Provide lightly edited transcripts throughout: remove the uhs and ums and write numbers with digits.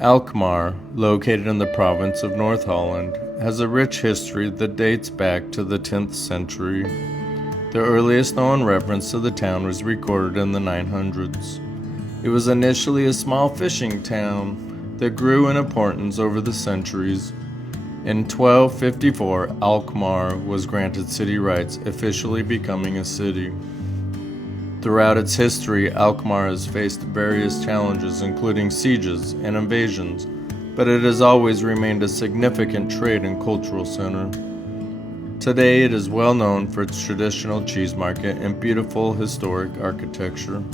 Alkmaar, located in the province of North Holland, has a rich history that dates back to the 10th century. The earliest known reference to the town was recorded in the 900s. It was initially a small fishing town that grew in importance over the centuries. In 1254, Alkmaar was granted city rights, officially becoming a city. Throughout its history, Alkmaar has faced various challenges, including sieges and invasions, but it has always remained a significant trade and cultural center. Today, it is well known for its traditional cheese market and beautiful historic architecture.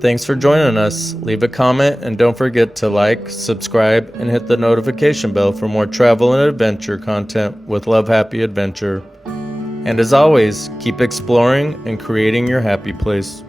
Thanks for joining us. Leave a comment and don't forget to like, subscribe, and hit the notification bell for more travel and adventure content with Love Happy Adventure. And as always, keep exploring and creating your happy place.